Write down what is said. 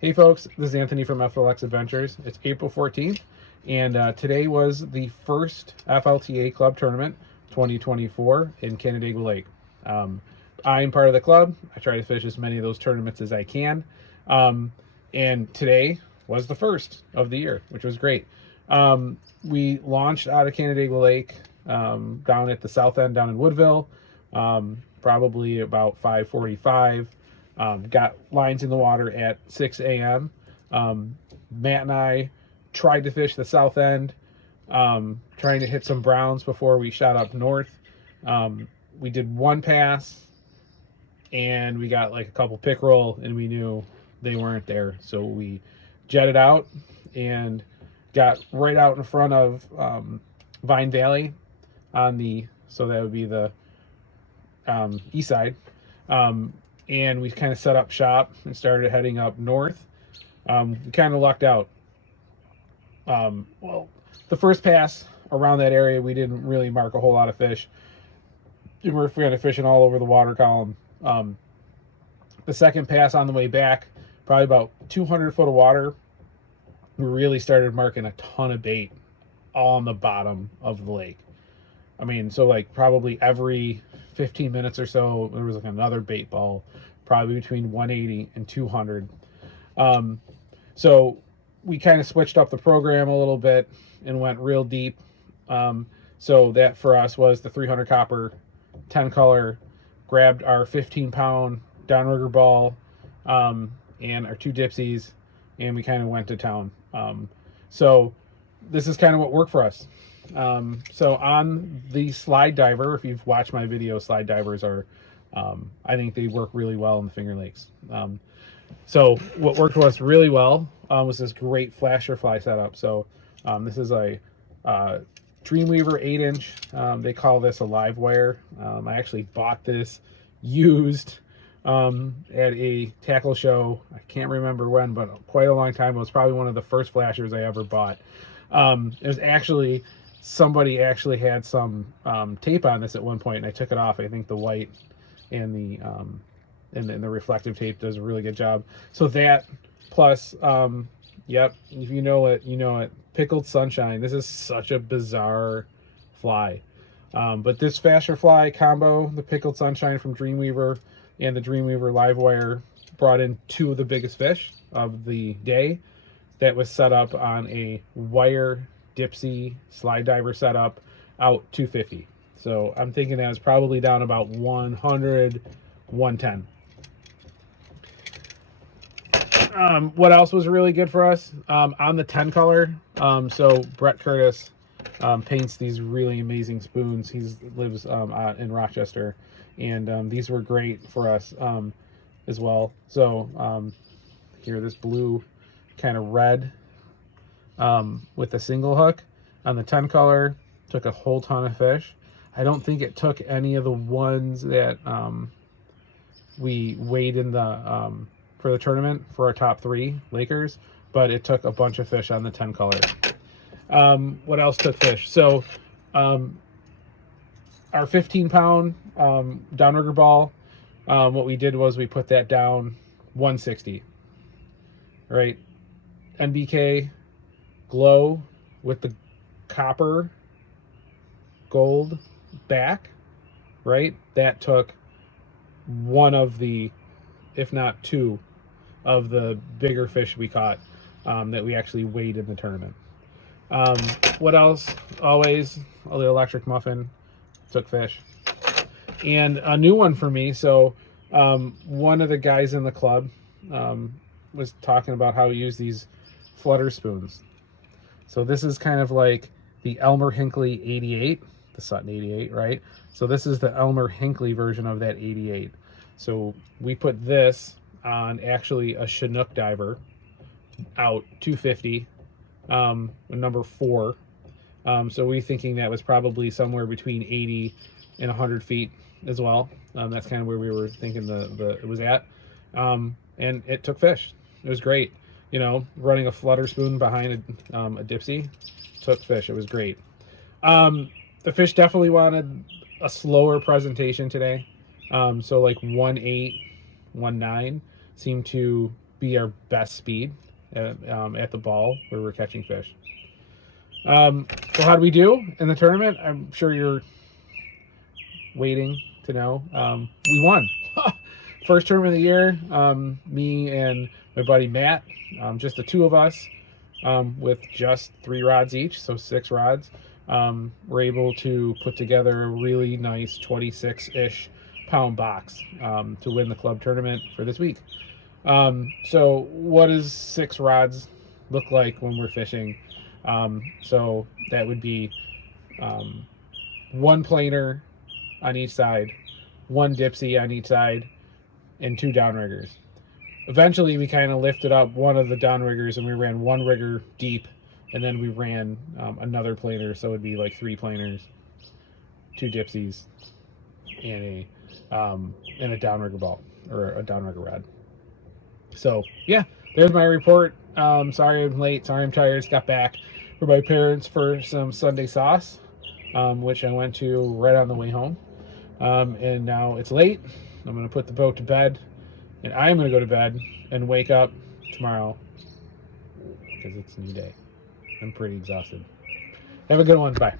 Hey folks, this is Anthony from FLX Adventures. It's April 14th, and today was the first FLTA Club Tournament 2024 in Canandaigua Lake. I'm part of the club. I try to fish as many of those tournaments as I can, and today was the first of the year, which was great. We launched out of Canandaigua Lake down at the south end, down in Woodville, probably about 5:45. Got lines in the water at 6 a.m. Matt and I tried to fish the south end, trying to hit some browns before we shot up north. We did one pass, and we got like a couple pickerel, and we knew they weren't there. So we jetted out and got right out in front of Vine Valley on the, so that would be the east side. And we kind of set up shop and started heading up north. We kind of lucked out. Well, the first pass around that area, we didn't really mark a whole lot of fish. We were kind of fishing all over the water column. The second pass on the way back, probably about 200 foot of water, we really started marking a ton of bait all on the bottom of the lake. I mean, so like probably every 15 minutes or so, there was like another bait ball, probably between 180 and 200. So we kind of switched up the program a little bit and went real deep. So that for us was the 300 copper, 10 color, grabbed our 15-pound downrigger ball and our two dipsies, and we kind of went to town. So this is kind of what worked for us. So on the slide diver, if you've watched my video, slide divers are, I think they work really well in the Finger Lakes. So what worked for us really well was this great flasher fly setup. So this is a Dreamweaver 8-inch. They call this a live wire. I actually bought this used at a tackle show. I can't remember when, but quite a long time. It was probably one of the first flashers I ever bought. It was actually, somebody actually had some tape on this at one point, and I took it off. I think the white and the reflective tape does a really good job. So that plus, yep, if you know it, you know it. Pickled Sunshine. This is such a bizarre fly. But this Fasher fly combo, the Pickled Sunshine from Dreamweaver and the Dreamweaver live wire, brought in two of the biggest fish of the day. That was set up on a wire dipsy slide diver setup out 250. So I'm thinking that was probably down about 100, 110. What else was really good for us? On the 10 color, so Brett Curtis paints these really amazing spoons. He lives out in Rochester, and these were great for us as well. So here, this blue kind of red with a single hook on the 10 color, took a whole ton of fish. I don't think it took any of the ones that we weighed in the for the tournament for our top 3 Lakers, but it took a bunch of fish on the 10 color. What else took fish? So our 15-pound downrigger ball, what we did was we put that down 160, right? NBK glow with the copper gold back, right? That took one of the, if not two, of the bigger fish we caught that we actually weighed in the tournament. What else? Always the electric muffin took fish. And a new one for me. So one of the guys in the club was talking about how he used these flutter spoons. So this is kind of like the Elmer Hinckley 88, the Sutton 88, right? So this is the Elmer Hinckley version of that 88. So we put this on actually a Chinook diver out 250, number 4. So we're thinking that was probably somewhere between 80 and 100 feet as well. That's kind of where we were thinking it was at. And it took fish. It was great. You know, running a flutter spoon behind a dipsy, took fish. It was great. The fish definitely wanted a slower presentation today. So like 1.8, 1.9 seemed to be our best speed at the ball where we're catching fish. So how do we do in the tournament? I'm sure you're waiting to know. We won. First tournament of the year. Me and my buddy Matt, just the two of us, with just 3 rods each, so 6 rods, were able to put together a really nice 26-ish pound box to win the club tournament for this week. So what does 6 rods look like when we're fishing? So that would be 1 planer on each side, 1 dipsy on each side, and 2 downriggers. Eventually, we kind of lifted up one of the downriggers and we ran 1 rigger deep, and then we ran another planer, so it would be like 3 planers, 2 dipsies, and a downrigger ball, or a downrigger rod. So yeah, there's my report. Sorry I'm late. Sorry I'm tired. Just got back from my parents for some Sunday sauce, which I went to right on the way home. And now it's late. I'm going to put the boat to bed, and I'm going to go to bed and wake up tomorrow because it's a new day. I'm pretty exhausted. Have a good one. Bye.